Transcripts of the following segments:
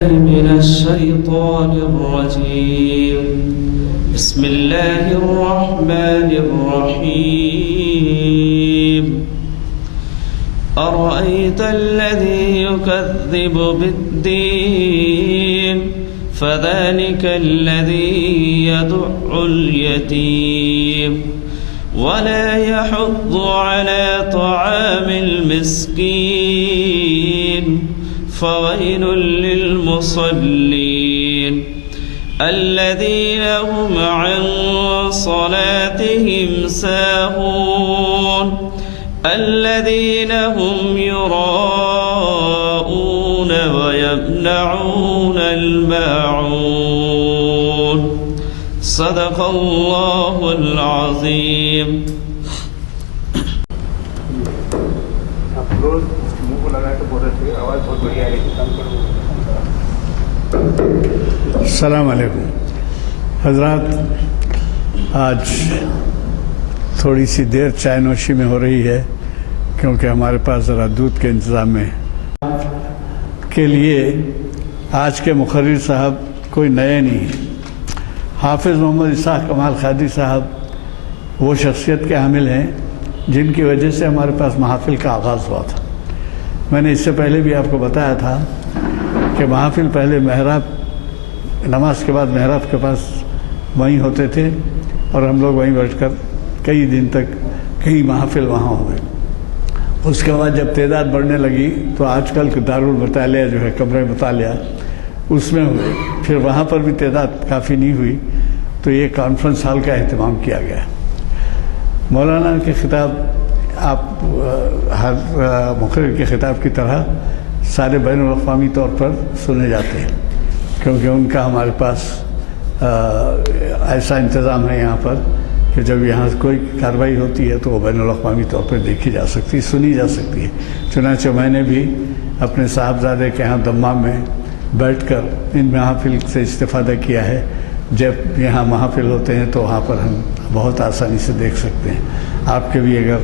من الشيطان الرجيم. بسم الله الرحمن الرحيم. أرأيت الذي يكذب بالدين فذلك الذي يدع اليتيم ولا يحض على طعام المسكين فويل للمصلين الذين هم عن صلاتهم ساهون الذين هم يراءون ويمنعون الماعون. صدق الله العظيم. السلام علیکم حضرات. آج تھوڑی سی دیر چائے نوشی میں ہو رہی ہے کیونکہ ہمارے پاس ذرا دودھ کے انتظام میں کے لیے آج کے مقرر صاحب کوئی نئے نہیں ہیں. حافظ محمد اسحاق کمال قادری صاحب وہ شخصیت کے حامل ہیں جن کی وجہ سے ہمارے پاس محافل کا آغاز ہوا تھا. میں نے اس سے پہلے بھی آپ کو بتایا تھا کہ محافل پہلے محراب نماز کے بعد محراب کے پاس وہیں ہوتے تھے اور ہم لوگ وہیں بیٹھ کر کئی دن تک کئی محافل وہاں ہوئے. اس کے بعد جب تعداد بڑھنے لگی تو آج کل کے دارالمطالعہ جو ہے کمرہ مطالعہ اس میں ہوئے. پھر وہاں پر بھی تعداد کافی نہیں ہوئی تو یہ کانفرنس ہال کا اہتمام کیا گیا. مولانا کے خطاب آپ ہر مقرر کے خطاب کی طرح سارے بین الاقوامی طور پر سنے جاتے ہیں کیونکہ ان کا ہمارے پاس ایسا انتظام ہے یہاں پر کہ جب یہاں کوئی کارروائی ہوتی ہے تو وہ بین الاقوامی طور پر دیکھی جا سکتی ہے, سنی جا سکتی ہے. چنانچہ میں نے بھی اپنے صاحبزادے کے یہاں دمام میں بیٹھ کر ان محافل سے استفادہ کیا ہے. جب یہاں محافل ہوتے ہیں تو وہاں پر ہم بہت آسانی سے دیکھ سکتے ہیں. آپ کے بھی اگر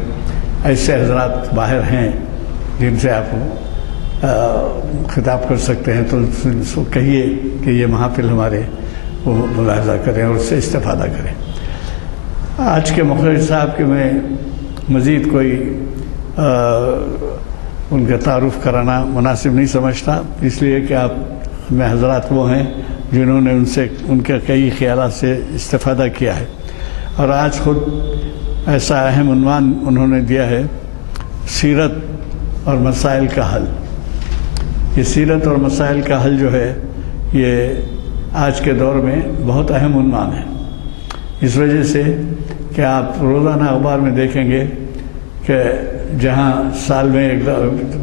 ایسے حضرات باہر ہیں جن سے آپ خطاب کر سکتے ہیں تو کہیے کہ یہ محافل ہمارے وہ ملاحظہ کریں اور اس سے استفادہ کریں. آج کے مقرر صاحب کے میں مزید کوئی ان کا تعارف کرانا مناسب نہیں سمجھتا, اس لیے کہ آپ میں حضرات وہ ہیں جنہوں نے ان کے کئی خیالات سے استفادہ کیا ہے. اور آج خود ایسا اہم عنوان انہوں نے دیا ہے, سیرت اور مسائل کا حل. یہ سیرت اور مسائل کا حل جو ہے یہ آج کے دور میں بہت اہم عنوان ہے, اس وجہ سے کہ آپ روزانہ اخبار میں دیکھیں گے کہ جہاں سال میں ایک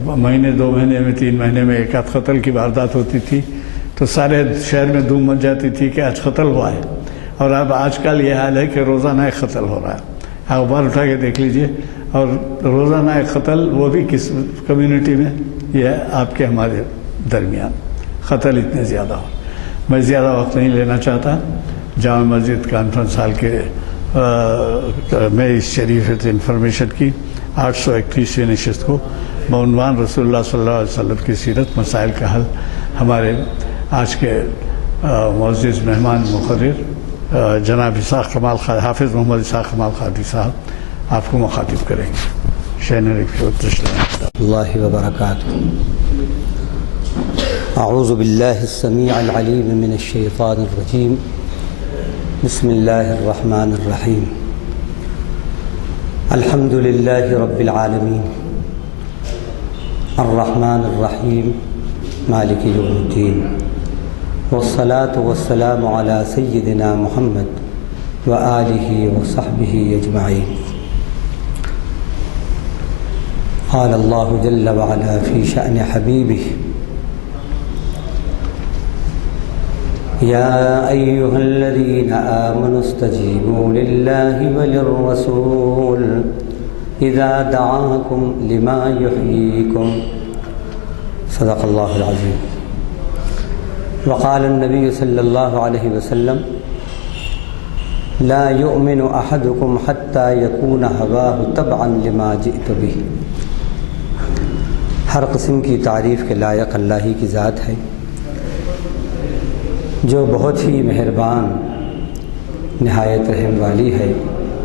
مہینے 2 مہینے میں 3 مہینے میں ایک آدھ قتل کی واردات ہوتی تھی تو سارے شہر میں دھوم مچ جاتی تھی کہ آج قتل ہوا ہے. اور اب آج کل یہ حال ہے کہ روزانہ ایک قتل ہو رہا ہے. اخبار اٹھا کے دیکھ لیجئے اور روزانہ ایک قتل, وہ بھی کس کمیونٹی میں, یہ آپ کے ہمارے درمیان قتل اتنے زیادہ ہو. میں زیادہ وقت نہیں لینا چاہتا. جامع مسجد کانفرنس ہال کے میں اس شریف انفارمیشن کی 831ویں نشست کو بعنوان رسول اللہ صلی اللہ علیہ وسلم کی سیرت مسائل کا حل ہمارے آج کے معزز مہمان مقرر جناب حافظ محمد اسحاق کمال قادری صاحب آپ کو مخاطب کریں گے. اللہ وبرکاتہ. اعوذ باللہ السمیع العلیم من الشیطان الرجیم. بسم اللہ الرحمن الرحیم. الحمد للہ رب العالمین الرحمن الرحیم مالک یوم الدین والصلاة والسلام علی سیدنا محمد وآلہ وصحبہ اجمعین. قال اللہ جل وعلا فی شأن حبیبہ یا ایہا الذین آمنوا استجیبوا للہ وللرسول اذا دعاکم لما یحییکم. صدق اللہ العظیم. وقال النبی صلی اللہ علیہ وسلم لا يؤمن احدكم حتى يكون هواه تبعا لما جئت به. ہر قسم کی تعریف کے لائق اللہ ہی کی ذات ہے جو بہت ہی مہربان نہایت رحم والی ہے،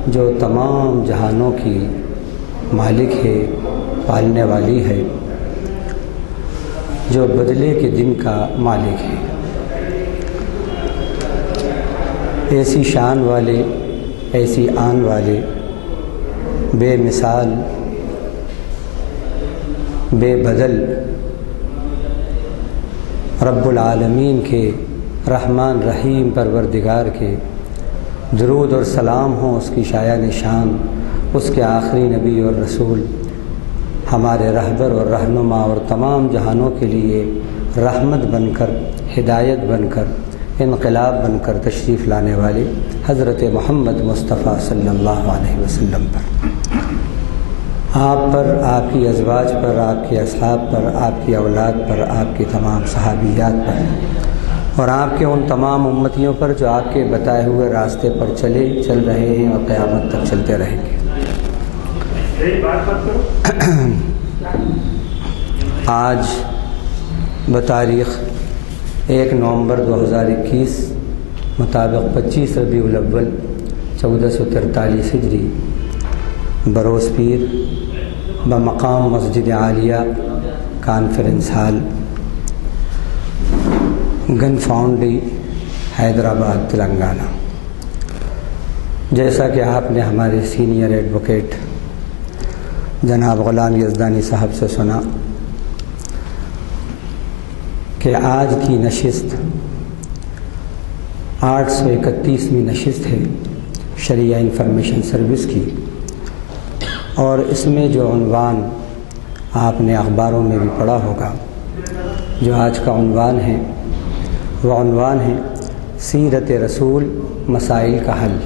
جو تمام جہانوں کی مالک ہے، پالنے والی ہے، جو بدلے کے دن کا مالک ہے، ایسی شان والے، ایسی آن والے، بے مثال، بے بدل رب العالمین کے رحمان رحیم پروردگار کے درود اور سلام ہوں اس کی شایان شان، اس کے آخری نبی اور رسول، ہمارے رہبر اور رہنما اور تمام جہانوں کے لیے رحمت بن کر، ہدایت بن کر، انقلاب بن کر تشریف لانے والے حضرت محمد مصطفیٰ صلی اللہ علیہ وسلم پر، آپ پر، آپ کی ازواج پر، آپ کے اصحاب پر، آپ کی اولاد پر، آپ کی تمام صحابیات پر، اور آپ کے ان تمام امتیوں پر جو آپ کے بتائے ہوئے راستے پر چل رہے ہیں اور قیامت تک چلتے رہیں گے۔ آج بتاریخ 1 نومبر 2021 مطابق 25 ربیع الاول 1443 ہجری بروز پیر بمقام مسجد عالیہ کانفرنس ہال، گن فاؤنڈی، حیدرآباد، تلنگانہ۔ جیسا کہ آپ نے ہمارے سینئر ایڈوکیٹ جناب غلام یزدانی صاحب سے سنا کہ آج کی نشست 831ویں نشست ہے شریعہ انفارمیشن سروس کی، اور اس میں جو عنوان آپ نے اخباروں میں بھی پڑھا ہوگا، جو آج کا عنوان ہے، وہ عنوان ہے سیرت رسول مسائل کا حل،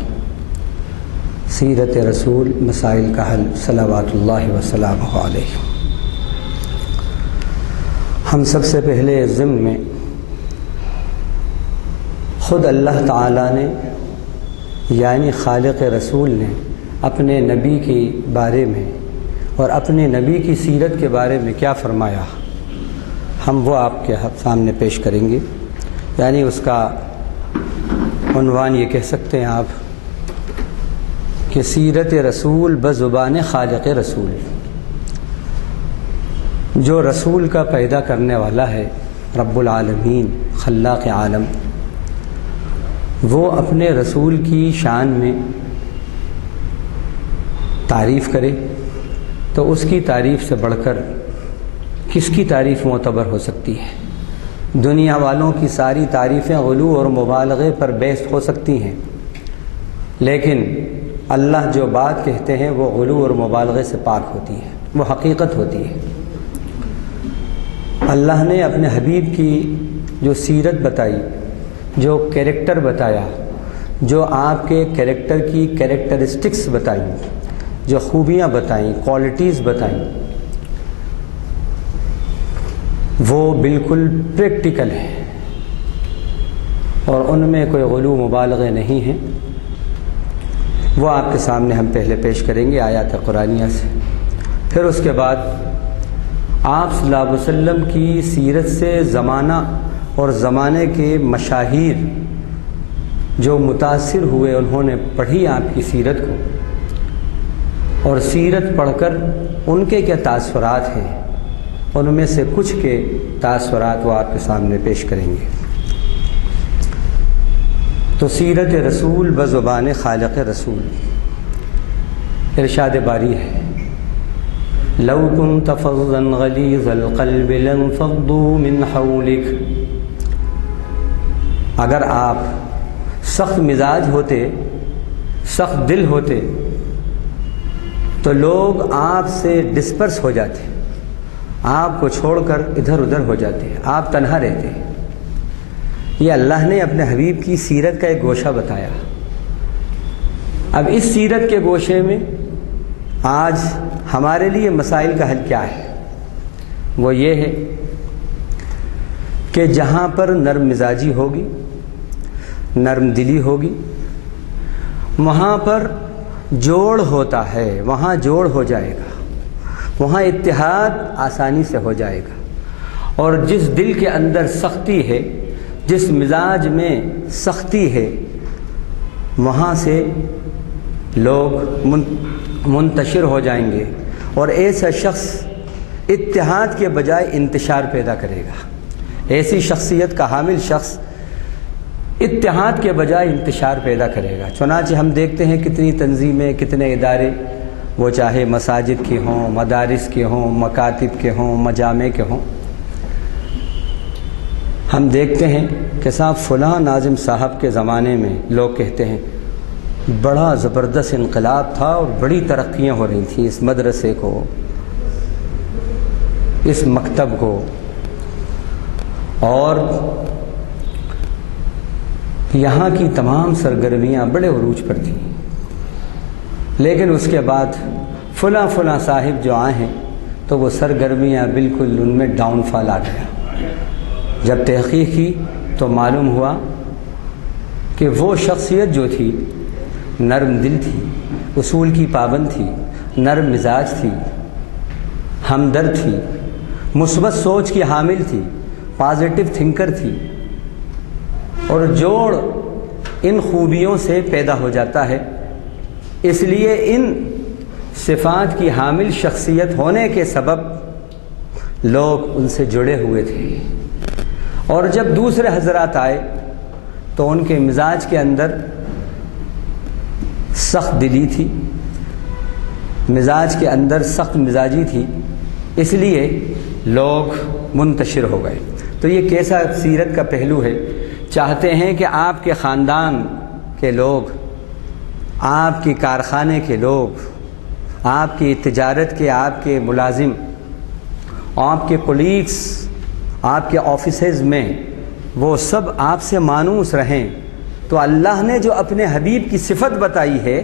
سیرت رسول مسائل کا حل صلوات اللہ وسلامہ علیہ۔ ہم سب سے پہلے ضمن میں خود اللہ تعالیٰ نے، یعنی خالق رسول نے اپنے نبی کے بارے میں اور اپنے نبی کی سیرت کے بارے میں کیا فرمایا، ہم وہ آپ کے سامنے پیش کریں گے۔ یعنی اس کا عنوان یہ کہہ سکتے ہیں آپ کہ سیرت رسول بزبان خالق رسول، جو رسول کا پیدا کرنے والا ہے رب العالمین خلاق عالم، وہ اپنے رسول کی شان میں تعریف کرے تو اس کی تعریف سے بڑھ کر کس کی تعریف معتبر ہو سکتی ہے؟ دنیا والوں کی ساری تعریفیں غلو اور مبالغے پر بیسڈ ہو سکتی ہیں، لیکن اللہ جو بات کہتے ہیں وہ غلو اور مبالغے سے پاک ہوتی ہے، وہ حقیقت ہوتی ہے۔ اللہ نے اپنے حبیب کی جو سیرت بتائی، جو کریکٹر بتایا، جو آپ کے کریکٹر کی کریکٹرسٹکس بتائیں، جو خوبیاں بتائیں، کوالٹیز بتائیں، وہ بالکل پریکٹیکل ہے اور ان میں کوئی غلو مبالغے نہیں ہیں۔ وہ آپ کے سامنے ہم پہلے پیش کریں گے آیات قرآنیہ سے، پھر اس کے بعد آپ صلی اللہ علیہ وسلم کی سیرت سے زمانہ اور زمانے کے مشاہیر جو متاثر ہوئے، انہوں نے پڑھی آپ کی سیرت کو، اور سیرت پڑھ کر ان کے کیا تاثرات ہیں، ان میں سے کچھ کے تاثرات وہ آپ کے سامنے پیش کریں گے۔ تو سیرت رسول بزبان خالق رسول، ارشاد باری ہے لو كنت فظا غلیظ القلب لانفضوا من حولك، اگر آپ سخت مزاج ہوتے، سخت دل ہوتے، تو لوگ آپ سے ڈسپرس ہو جاتے، آپ کو چھوڑ کر ادھر ادھر ہو جاتے، آپ تنہا رہتے۔ یہ اللہ نے اپنے حبیب کی سیرت کا ایک گوشہ بتایا۔ اب اس سیرت کے گوشے میں آج ہمارے لیے مسائل کا حل کیا ہے؟ وہ یہ ہے کہ جہاں پر نرم مزاجی ہوگی، نرم دلی ہوگی، وہاں پر جوڑ ہوتا ہے، وہاں جوڑ ہو جائے گا، وہاں اتحاد آسانی سے ہو جائے گا۔ اور جس دل کے اندر سختی ہے جس مزاج میں سختی ہے وہاں سے لوگ منتشر ہو جائیں گے، اور ایسا شخص اتحاد کے بجائے انتشار پیدا کرے گا۔ ایسی شخصیت کا حامل شخص اتحاد کے بجائے انتشار پیدا کرے گا۔ چنانچہ ہم دیکھتے ہیں کتنی تنظیمیں، کتنے ادارے، وہ چاہے مساجد کے ہوں، مدارس کے ہوں، مکاتب کے ہوں، مجامع کے ہوں، ہم دیکھتے ہیں کہ صاحب فلاں ناظم صاحب کے زمانے میں لوگ کہتے ہیں بڑا زبردست انقلاب تھا اور بڑی ترقیاں ہو رہی تھیں اس مدرسے کو، اس مکتب کو، اور یہاں کی تمام سرگرمیاں بڑے عروج پر تھیں۔ لیکن اس کے بعد فلاں صاحب جو آئے ہیں تو وہ سرگرمیاں بالکل ان میں ڈاؤن فال آ گیا۔ جب تحقیق کی تو معلوم ہوا کہ وہ شخصیت جو تھی نرم دل تھی، اصول کی پابند تھی، نرم مزاج تھی، ہمدرد تھی، مثبت سوچ کی حامل تھی، پازیٹو تھنکر تھی، اور جوڑ ان خوبیوں سے پیدا ہو جاتا ہے۔ اس لیے ان صفات کی حامل شخصیت ہونے کے سبب لوگ ان سے جڑے ہوئے تھے، اور جب دوسرے حضرات آئے تو ان کے مزاج کے اندر سخت دلی تھی، مزاج کے اندر سخت مزاجی تھی، اس لیے لوگ منتشر ہو گئے۔ تو یہ کیسا سیرت کا پہلو ہے؟ چاہتے ہیں کہ آپ کے خاندان کے لوگ، آپ کے کارخانے کے لوگ، آپ کی تجارت کے آپ کے ملازم، آپ کے کولیگز، آپ کے آفیسز میں وہ سب آپ سے مانوس رہیں۔ تو اللہ نے جو اپنے حبیب کی صفت بتائی ہے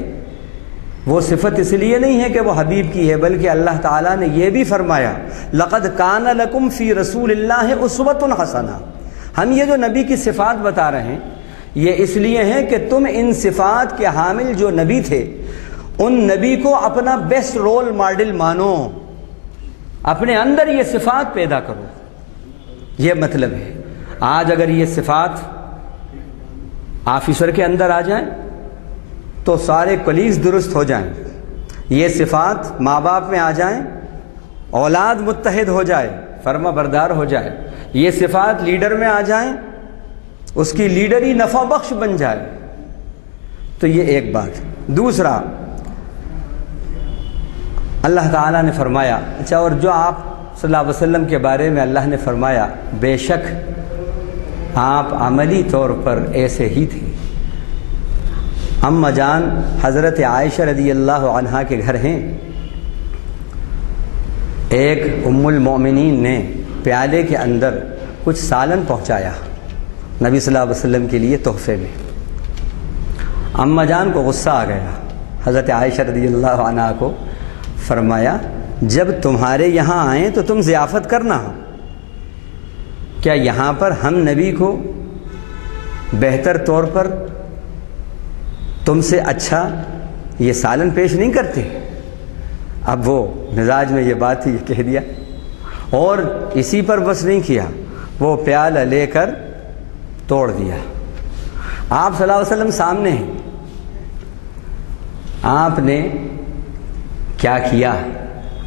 وہ صفت اس لیے نہیں ہے کہ وہ حبیب کی ہے، بلکہ اللہ تعالیٰ نے یہ بھی فرمایا لَقَدْ كَانَ لَكُمْ فِي رَسُولِ اللَّهِ أُسْوَةٌ حَسَنَةٌ۔ ہم یہ جو نبی کی صفات بتا رہے ہیں یہ اس لیے ہیں کہ تم ان صفات کے حامل جو نبی تھے ان نبی کو اپنا بیسٹ رول ماڈل مانو، اپنے اندر یہ صفات پیدا کرو، یہ مطلب ہے۔ آج اگر یہ صفات آفیسر کے اندر آ جائیں تو سارے کلیگز درست ہو جائیں، یہ صفات ماں باپ میں آ جائیں، اولاد متحد ہو جائے، فرما بردار ہو جائے، یہ صفات لیڈر میں آ جائیں، اس کی لیڈری نفع بخش بن جائے، تو یہ ایک بات۔ دوسرا، اللہ تعالیٰ نے فرمایا، اچھا، اور جو آپ صلی اللہ علیہ وسلم کے بارے میں اللہ نے فرمایا بے شک آپ عملی طور پر ایسے ہی تھے۔ اماں جان حضرت عائشہ رضی اللہ عنہا کے گھر ہیں، ایک ام المؤمنین نے پیالے کے اندر کچھ سالن پہنچایا نبی صلی اللہ علیہ وسلم کے لیے تحفے میں۔ اماں جان کو غصہ آ گیا، حضرت عائشہ رضی اللہ عنہا کو فرمایا جب تمہارے یہاں آئیں تو تم ضیافت کرنا، کیا یہاں پر ہم نبی کو بہتر طور پر تم سے اچھا یہ سالن پیش نہیں کرتے؟ اب وہ مزاج میں یہ بات ہی کہہ دیا، اور اسی پر بس نہیں کیا، وہ پیالہ لے کر توڑ دیا۔ آپ صلی اللہ علیہ وسلم سامنے ہیں، آپ نے کیا کیا؟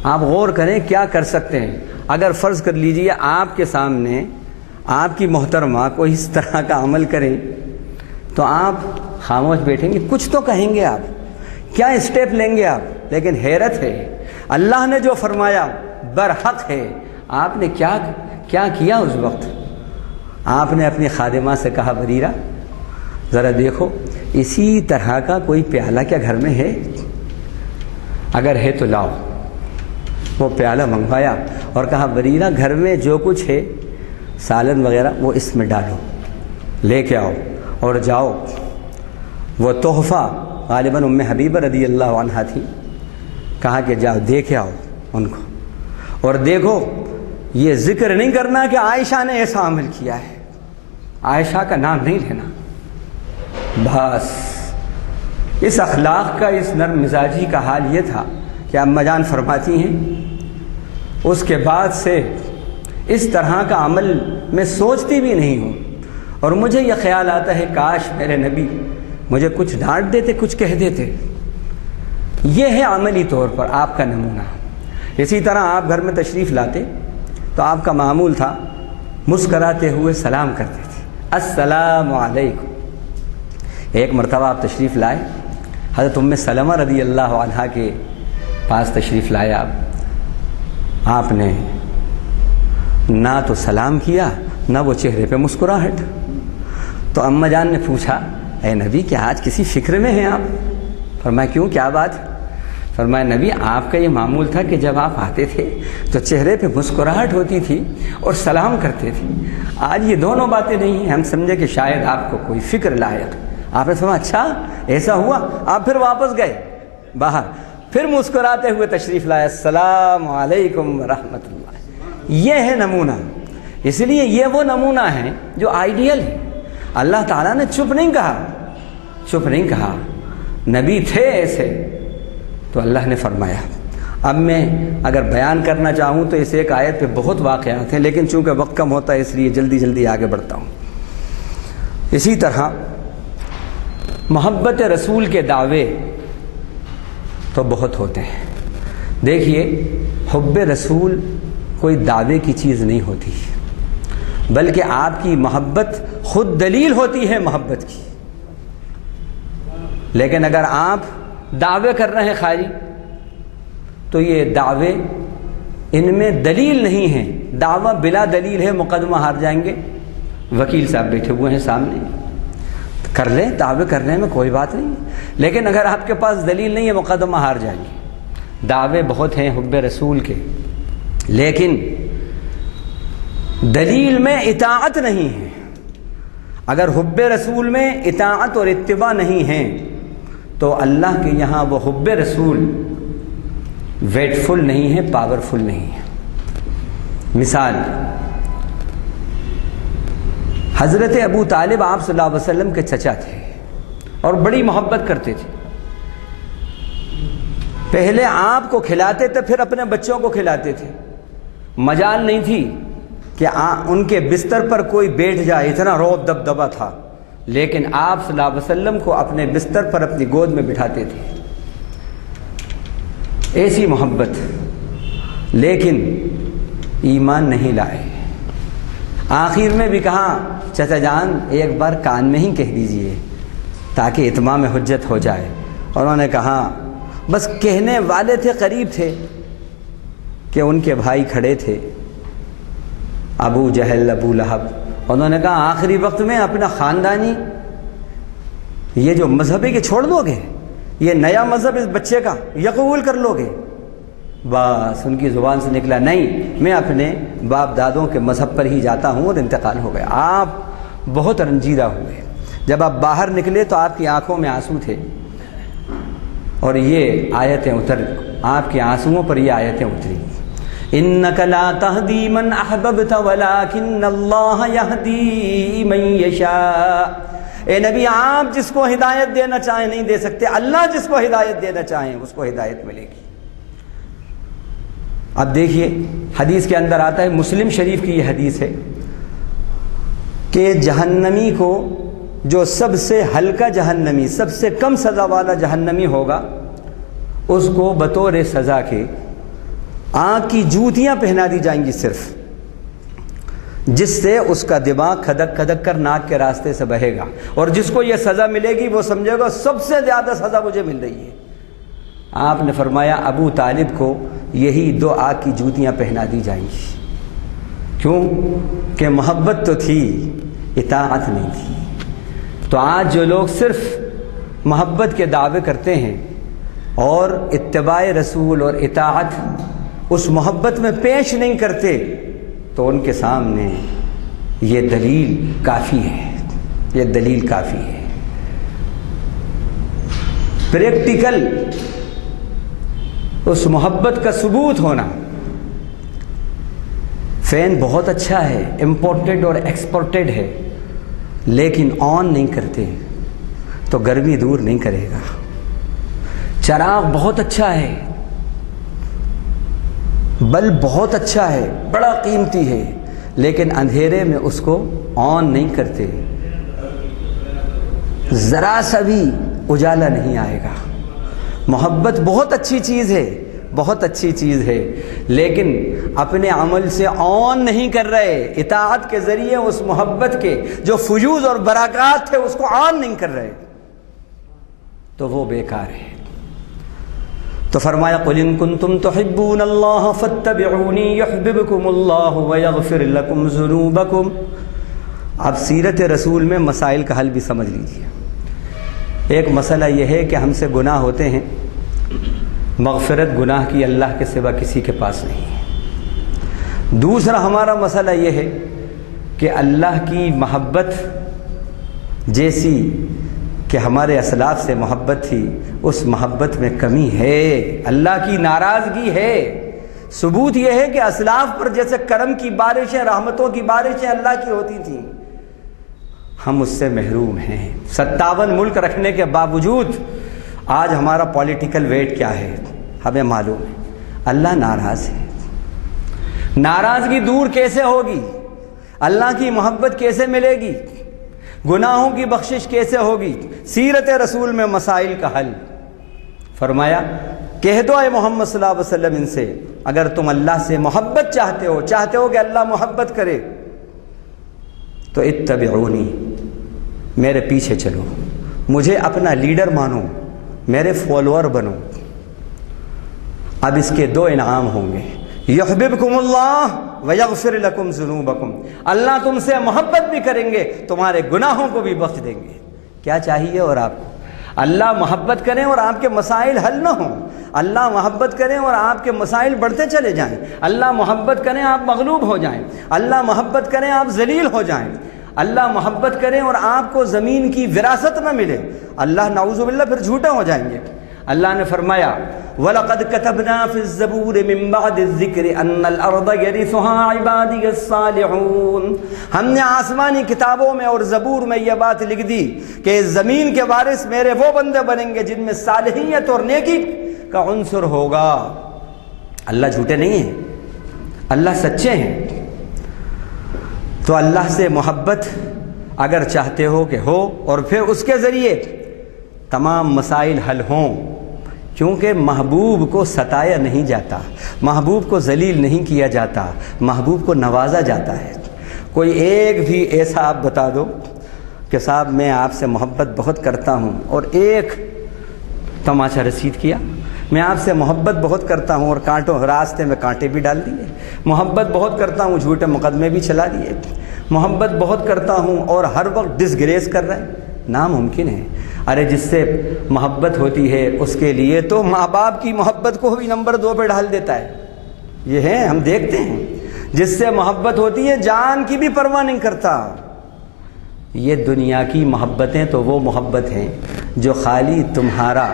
آپ غور کریں کیا کر سکتے ہیں۔ اگر فرض کر لیجئے آپ کے سامنے آپ کی محترمہ کو اس طرح کا عمل کریں تو آپ خاموش بیٹھیں گے؟ کچھ تو کہیں گے، آپ کیا اسٹیپ لیں گے آپ؟ لیکن حیرت ہے، اللہ نے جو فرمایا برحق ہے، آپ نے کیا کیا اس وقت؟ آپ نے اپنی خادمہ سے کہا بریرہ ذرا دیکھو اسی طرح کا کوئی پیالہ کیا گھر میں ہے؟ اگر ہے تو لاؤ۔ وہ پیالہ منگوایا اور کہا بریرہ گھر میں جو کچھ ہے سالن وغیرہ وہ اس میں ڈالو، لے کے آؤ اور جاؤ۔ وہ تحفہ غالباً ام حبیبہ رضی اللہ عنہا تھی، کہا کہ جاؤ دے کے آؤ ان کو، اور دیکھو یہ ذکر نہیں کرنا کہ عائشہ نے ایسا عمل کیا ہے، عائشہ کا نام نہیں لینا، بس۔ اس اخلاق کا، اس نرم مزاجی کا حال یہ تھا کہ اماں جان فرماتی ہیں اس کے بعد سے اس طرح کا عمل میں سوچتی بھی نہیں ہوں، اور مجھے یہ خیال آتا ہے کاش میرے نبی مجھے کچھ ڈانٹ دیتے، کچھ کہہ دیتے۔ یہ ہے عملی طور پر آپ کا نمونہ۔ اسی طرح آپ گھر میں تشریف لاتے تو آپ کا معمول تھا مسکراتے ہوئے سلام کرتے تھے، السلام علیکم۔ ایک مرتبہ آپ تشریف لائے، حضرت ام سلمہ رضی اللہ عنہا کے پاس تشریف لائے آپ نے نہ تو سلام کیا نہ وہ چہرے پہ مسکراہٹ۔ تو اماں جان نے پوچھا، اے نبی کیا آج کسی فکر میں ہیں آپ؟ فرمایا کیوں، کیا بات؟ فرمایا نبی آپ کا یہ معمول تھا کہ جب آپ آتے تھے تو چہرے پہ مسکراہٹ ہوتی تھی اور سلام کرتے تھے، آج یہ دونوں باتیں نہیں ہیں۔ ہم سمجھے کہ شاید آپ کو کوئی فکر لائق۔ آپ نے فرمایا اچھا ایسا ہوا؟ آپ پھر واپس گئے باہر، پھر مسکراتے ہوئے تشریف لائے، السلام علیکم ورحمۃ اللہ۔ یہ ہے نمونہ۔ اس لیے یہ وہ نمونہ ہے جو آئیڈیل ہے۔ اللہ تعالیٰ نے چپ نہیں کہا، نبی تھے ایسے تو اللہ نے فرمایا۔ اب میں اگر بیان کرنا چاہوں تو اس ایک آیت پہ بہت واقعات ہیں، لیکن چونکہ وقت کم ہوتا ہے اس لیے جلدی آگے بڑھتا ہوں۔ اسی طرح محبت رسول کے دعوے تو بہت ہوتے ہیں۔ دیکھیے حب رسول کوئی دعوے کی چیز نہیں ہوتی، بلکہ آپ کی محبت خود دلیل ہوتی ہے محبت کی۔ لیکن اگر آپ دعوے کر رہے ہیں خالی تو یہ دعوے ان میں دلیل نہیں ہیں، دعویٰ بلا دلیل ہے، مقدمہ ہار جائیں گے۔ وکیل صاحب بیٹھے ہوئے ہیں سامنے، کر لیں، دعوے کرنے میں کوئی بات نہیں، لیکن اگر آپ کے پاس دلیل نہیں ہے مقدمہ ہار جائیں گے۔ دعوے بہت ہیں حب رسول کے، لیکن دلیل میں اطاعت نہیں ہے۔ اگر حب رسول میں اطاعت اور اتباع نہیں ہے تو اللہ کے یہاں وہ حب رسول ویٹفل نہیں ہے، پاورفل نہیں ہے۔ مثال، حضرت ابو طالب آپ صلی اللہ علیہ وسلم کے چچا تھے اور بڑی محبت کرتے تھے۔ پہلے آپ کو کھلاتے تھے، پھر اپنے بچوں کو کھلاتے تھے۔ مجال نہیں تھی کہ ان کے بستر پر کوئی بیٹھ جائے، اتنا رعب دبدبا تھا، لیکن آپ صلی اللہ علیہ وسلم کو اپنے بستر پر اپنی گود میں بٹھاتے تھے، ایسی محبت۔ لیکن ایمان نہیں لائے۔ آخر میں بھی کہا چچا جان ایک بار کان میں ہی کہہ دیجئے تاکہ اتمام حجت ہو جائے۔ اور انہوں نے کہا، بس کہنے والے تھے، قریب تھے کہ ان کے بھائی کھڑے تھے، ابو جہل، ابو لہب۔ انہوں نے کہا آخری وقت میں اپنا خاندانی یہ جو مذہب ہے کہ چھوڑ دو گے، یہ نیا مذہب اس بچے کا یہ قبول کر لو گے؟ بس ان کی زبان سے نکلا، نہیں میں اپنے باپ دادوں کے مذہب پر ہی جاتا ہوں، اور انتقال ہو گیا۔ آپ بہت رنجیدہ ہوئے۔ جب آپ باہر نکلے تو آپ کی آنکھوں میں آنسو تھے، اور یہ آیتیں اتر، آپ کے آنسوؤں پر یہ آیتیں اتری، انک لا تہدی من احببت ولکن اللہ یہدی من یشاء۔ اے نبی آپ جس کو ہدایت دینا چاہیں نہیں دے سکتے، اللہ جس کو ہدایت دینا چاہیں اس کو ہدایت ملے گی۔ اب دیکھیے حدیث کے اندر آتا ہے، مسلم شریف کی یہ حدیث ہے کہ جہنمی کو جو سب سے ہلکا جہنمی، سب سے کم سزا والا جہنمی ہوگا، اس کو بطور سزا کے آنکھ کی جوتیاں پہنا دی جائیں گی صرف، جس سے اس کا دماغ کھدک کھدک کر ناک کے راستے سے بہے گا، اور جس کو یہ سزا ملے گی وہ سمجھے گا سب سے زیادہ سزا مجھے مل رہی ہے۔ آپ نے فرمایا ابو طالب کو یہی دو آنکھ کی جوتیاں پہنا دی جائیں گی۔ کیوں؟ کہ محبت تو تھی، اطاعت نہیں تھی۔ تو آج جو لوگ صرف محبت کے دعوے کرتے ہیں اور اتباع رسول اور اطاعت اس محبت میں پیش نہیں کرتے، تو ان کے سامنے یہ دلیل کافی ہے، یہ دلیل کافی ہے۔ پریکٹیکل اس محبت کا ثبوت ہونا۔ فین بہت اچھا ہے، امپورٹڈ اور ایکسپورٹڈ ہے، لیکن آن نہیں کرتے تو گرمی دور نہیں کرے گا۔ چراغ بہت اچھا ہے، بلب بہت اچھا ہے، بڑا قیمتی ہے، لیکن اندھیرے میں اس کو آن نہیں کرتے ذرا سا بھی اجالا نہیں آئے گا۔ محبت بہت اچھی چیز ہے، بہت اچھی چیز ہے، لیکن اپنے عمل سے آن نہیں کر رہے، اطاعت کے ذریعے اس محبت کے جو فیوز اور برکات تھے اس کو آن نہیں کر رہے، تو وہ بیکار ہے۔ تو فرمایا قُلْ إِن كُنتُمْ تُحِبُّونَ اللَّهَ فَاتَّبِعُونِي يُحْبِبْكُمُ اللَّهُ وَيَغْفِرْ لَكُمْ ذُنُوبَكُمْ۔ اب سیرت رسول میں مسائل کا حل بھی سمجھ لیجیے۔ ایک مسئلہ یہ ہے کہ ہم سے گناہ ہوتے ہیں، مغفرت گناہ کی اللہ کے سوا کسی کے پاس نہیں ہے۔ دوسرا ہمارا مسئلہ یہ ہے کہ اللہ کی محبت جیسی کہ ہمارے اسلاف سے محبت تھی، اس محبت میں کمی ہے، اللہ کی ناراضگی ہے۔ ثبوت یہ ہے کہ اسلاف پر جیسے کرم کی بارشیں، رحمتوں کی بارشیں اللہ کی ہوتی تھیں، ہم اس سے محروم ہیں۔ 57 ملک رکھنے کے باوجود آج ہمارا پولیٹیکل ویٹ کیا ہے ہمیں معلوم ہے۔ اللہ ناراض ہے۔ ناراضگی دور کیسے ہوگی؟ اللہ کی محبت کیسے ملے گی؟ گناہوں کی بخشش کیسے ہوگی؟ سیرت رسول میں مسائل کا حل۔ فرمایا کہہ دو اے محمد صلی اللہ علیہ وسلم ان سے، اگر تم اللہ سے محبت چاہتے ہو کہ اللہ محبت کرے، تو اتبعونی، میرے پیچھے چلو، مجھے اپنا لیڈر مانو، میرے فالوور بنو۔ اب اس کے دو انعام ہوں گے، یحببکم اللہ ویغفر لکم ذنوبکم، اللہ تم سے محبت بھی کریں گے، تمہارے گناہوں کو بھی بخش دیں گے۔ کیا چاہیے اور آپ کو؟ اللہ محبت کریں اور آپ کے مسائل حل نہ ہوں، اللہ محبت کریں اور آپ کے مسائل بڑھتے چلے جائیں، اللہ محبت کریں آپ مغلوب ہو جائیں، اللہ محبت کریں آپ ذلیل ہو جائیں، اللہ محبت کریں اور آپ کو زمین کی وراثت نہ ملے، اللہ نعوذ باللہ پھر جھوٹے ہو جائیں گے۔ اللہ نے فرمایا وَلَقَدْ كَتَبْنَا فِي الزَّبُورِ مِن بَعْدِ الذِّكْرِ أَنَّ الْأَرْضَ يَرِثُهَا عِبَادِيَ الصَّالِحُونَ، ہم نے آسمانی کتابوں میں اور زبور میں یہ بات لکھ دی کہ زمین کے وارث میرے وہ بندے بنیں گے جن میں صالحیت اور نیکی کا عنصر ہوگا۔ اللہ جھوٹے نہیں ہیں، اللہ سچے ہیں۔ تو اللہ سے محبت اگر چاہتے ہو کہ ہو، اور پھر اس کے ذریعے تمام مسائل حل ہوں، کیونکہ محبوب کو ستایا نہیں جاتا، محبوب کو ذلیل نہیں کیا جاتا، محبوب کو نوازا جاتا ہے۔ کوئی ایک بھی ایسا آپ بتا دو کہ صاحب میں آپ سے محبت بہت کرتا ہوں اور ایک تماشا رسید کیا، میں آپ سے محبت بہت کرتا ہوں اور کانٹوں راستے میں کانٹے بھی ڈال دیے، محبت بہت کرتا ہوں جھوٹے مقدمے بھی چلا دیے، محبت بہت کرتا ہوں اور ہر وقت ڈسگریس کر رہے ہیں، ناممکن ہے۔ ارے جس سے محبت ہوتی ہے اس کے لیے تو ماں باپ کی محبت کو بھی نمبر 2 پہ ڈال دیتا ہے، یہ ہے ہم دیکھتے ہیں۔ جس سے محبت ہوتی ہے جان کی بھی پرواہ نہیں کرتا۔ یہ دنیا کی محبتیں تو وہ محبت ہیں جو خالی تمہارا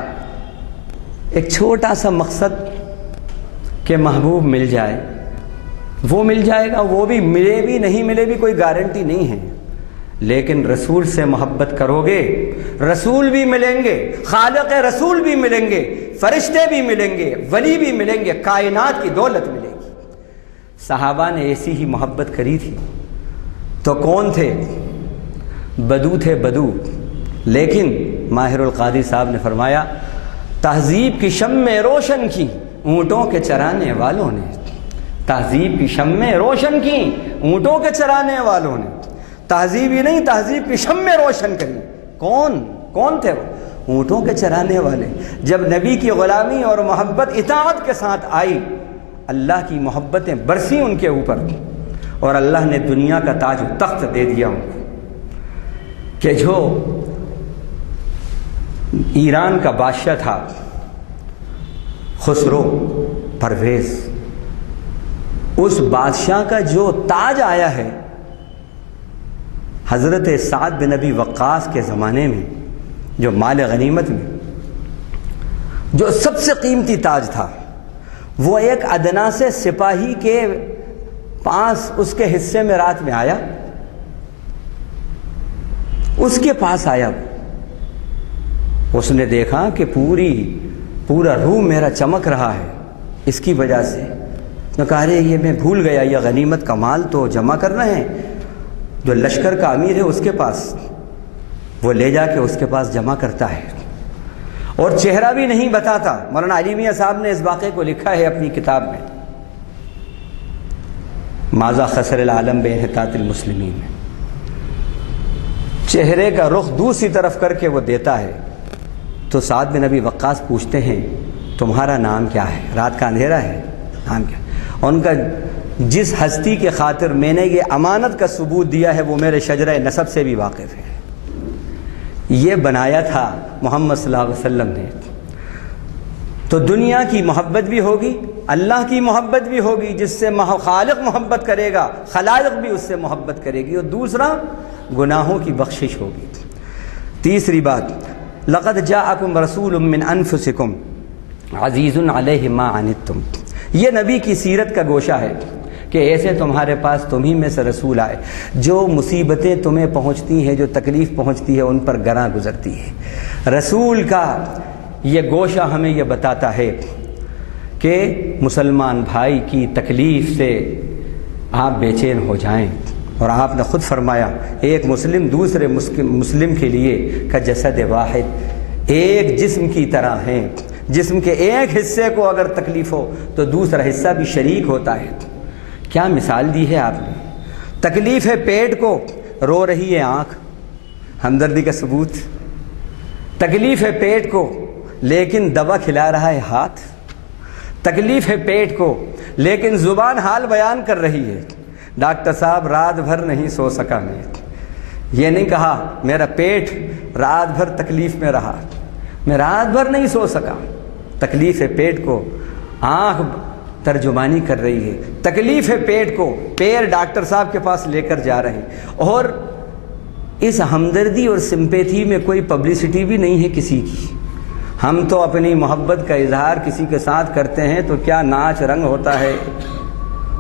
ایک چھوٹا سا مقصد کہ محبوب مل جائے، وہ مل جائے گا، وہ بھی ملے بھی نہیں ملے بھی کوئی گارنٹی نہیں ہے۔ لیکن رسول سے محبت کرو گے، رسول بھی ملیں گے، خالق رسول بھی ملیں گے، فرشتے بھی ملیں گے، ولی بھی ملیں گے، کائنات کی دولت ملے گی۔ صحابہ نے ایسی ہی محبت کری تھی تو کون تھے؟ بدو تھے، بدو۔ لیکن ماہر القادری صاحب نے فرمایا تہذیب کی شمع روشن کی اونٹوں کے چرانے والوں نے، تہذیب کی شمع روشن کی اونٹوں کے چرانے والوں نے، تہذیب ہی نہیں تہذیب کی شمع روشن کری۔ کون تھے وہ؟ اونٹوں کے چرانے والے۔ جب نبی کی غلامی اور محبت اطاعت کے ساتھ آئی، اللہ کی محبتیں برسیں ان کے اوپر، اور اللہ نے دنیا کا تاج و تخت دے دیا ان کو، کہ جو ایران کا بادشاہ تھا خسرو پرویز، اس بادشاہ کا جو تاج آیا ہے حضرت سعد بن ابی وقاص کے زمانے میں، جو مال غنیمت میں جو سب سے قیمتی تاج تھا، وہ ایک ادنا سے سپاہی کے پاس اس کے حصے میں رات میں آیا، اس کے پاس آیا، اس نے دیکھا کہ پورا روم میرا چمک رہا ہے، اس کی وجہ سے نے کہا رہے یہ میں بھول گیا، یہ غنیمت کا مال تو جمع کر رہے ہیں، جو لشکر کا امیر ہے اس کے پاس، وہ لے جا کے اس کے پاس جمع کرتا ہے اور چہرہ بھی نہیں بتاتا۔ مولانا علی میاں صاحب نے اس واقعے کو لکھا ہے اپنی کتاب میں ماذا خسر العالم بانحطاط المسلمین میں۔ چہرے کا رخ دوسری طرف کر کے وہ دیتا ہے تو سعد بن ابی وقاص پوچھتے ہیں تمہارا نام کیا ہے؟ رات کا اندھیرا ہے، نام کیا؟ ان کا جس ہستی کے خاطر میں نے یہ امانت کا ثبوت دیا ہے وہ میرے شجرہ نسب سے بھی واقف ہے، یہ بنایا تھا محمد صلی اللہ علیہ وسلم نے۔ تو دنیا کی محبت بھی ہوگی، اللہ کی محبت بھی ہوگی، جس سے خالق محبت کرے گا خلائق بھی اس سے محبت کرے گی، اور دوسرا گناہوں کی بخشش ہوگی۔ تیسری بات، لقد جاءکم رسول من انفسکم عزیز علیہ ما عنتم، یہ نبی کی سیرت کا گوشہ ہے کہ ایسے تمہارے پاس تمہیں میں سے رسول آئے، جو مصیبتیں تمہیں پہنچتی ہیں، جو تکلیف پہنچتی ہے، ان پر گراں گزرتی ہے۔ رسول کا یہ گوشہ ہمیں یہ بتاتا ہے کہ مسلمان بھائی کی تکلیف سے آپ بے چین ہو جائیں، اور آپ نے خود فرمایا ایک مسلم دوسرے مسلم کے لیے کا جسد واحد، ایک جسم کی طرح ہیں، جسم کے ایک حصے کو اگر تکلیف ہو تو دوسرا حصہ بھی شریک ہوتا ہے۔ کیا مثال دی ہے آپ نے؟ تکلیف ہے پیٹ کو، رو رہی ہے آنکھ، ہمدردی کا ثبوت۔ تکلیف ہے پیٹ کو لیکن دوا کھلا رہا ہے ہاتھ۔ تکلیف ہے پیٹ کو لیکن زبان حال بیان کر رہی ہے، ڈاکٹر صاحب رات بھر نہیں سو سکا میں، یہ نہیں کہا میرا پیٹ رات بھر تکلیف میں رہا، میں رات بھر نہیں سو سکا۔ تکلیف ہے پیٹ کو، آنکھ ترجمانی کر رہی ہے۔ تکلیف ہے پیٹ کو، پیر ڈاکٹر صاحب کے پاس لے کر جا رہے ہیں، اور اس ہمدردی اور سمپیتھی میں کوئی پبلسٹی بھی نہیں ہے کسی کی۔ ہم تو اپنی محبت کا اظہار کسی کے ساتھ کرتے ہیں تو کیا ناچ رنگ ہوتا ہے،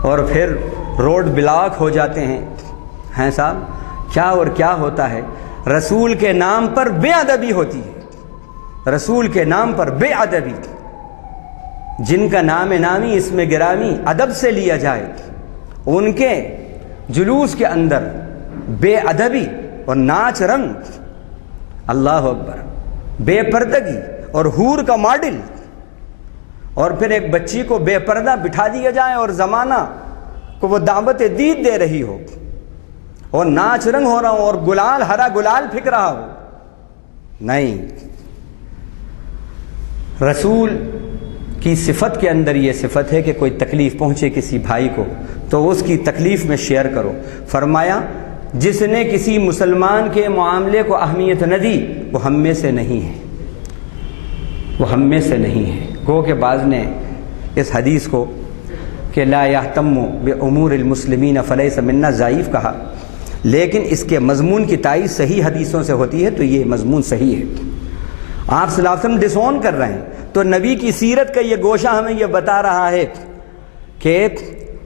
اور پھر روڈ بلاک ہو جاتے ہیں صاحب، کیا اور کیا ہوتا ہے۔ رسول کے نام پر بے ادبی ہوتی ہے، رسول کے نام پر بے ادبی، جن کا نام نامی اسم گرامی ادب سے لیا جائے، ان کے جلوس کے اندر بے ادبی اور ناچ رنگ، اللہ اکبر، بے پردگی اور حور کا ماڈل، اور پھر ایک بچی کو بے پردہ بٹھا دیا جائے اور زمانہ کو وہ دعوت دید دے رہی ہو، اور ناچ رنگ ہو رہا ہو، اور گلال ہرا گلال پھک رہا ہو۔ نہیں، رسول کی صفت کے اندر یہ صفت ہے کہ کوئی تکلیف پہنچے کسی بھائی کو تو اس کی تکلیف میں شیئر کرو۔ فرمایا جس نے کسی مسلمان کے معاملے کو اہمیت نہ دی وہ ہم میں سے نہیں ہے، وہ ہم میں سے نہیں ہے۔ گو کہ بعض نے اس حدیث کو کہ لا یہتم بامور المسلمین فلیس منا ضعیف کہا، لیکن اس کے مضمون کی تائید صحیح حدیثوں سے ہوتی ہے تو یہ مضمون صحیح ہے۔ آپ صلی اللہ علیہ وسلم ڈس آن کر رہے ہیں تو نبی کی سیرت کا یہ گوشہ ہمیں یہ بتا رہا ہے کہ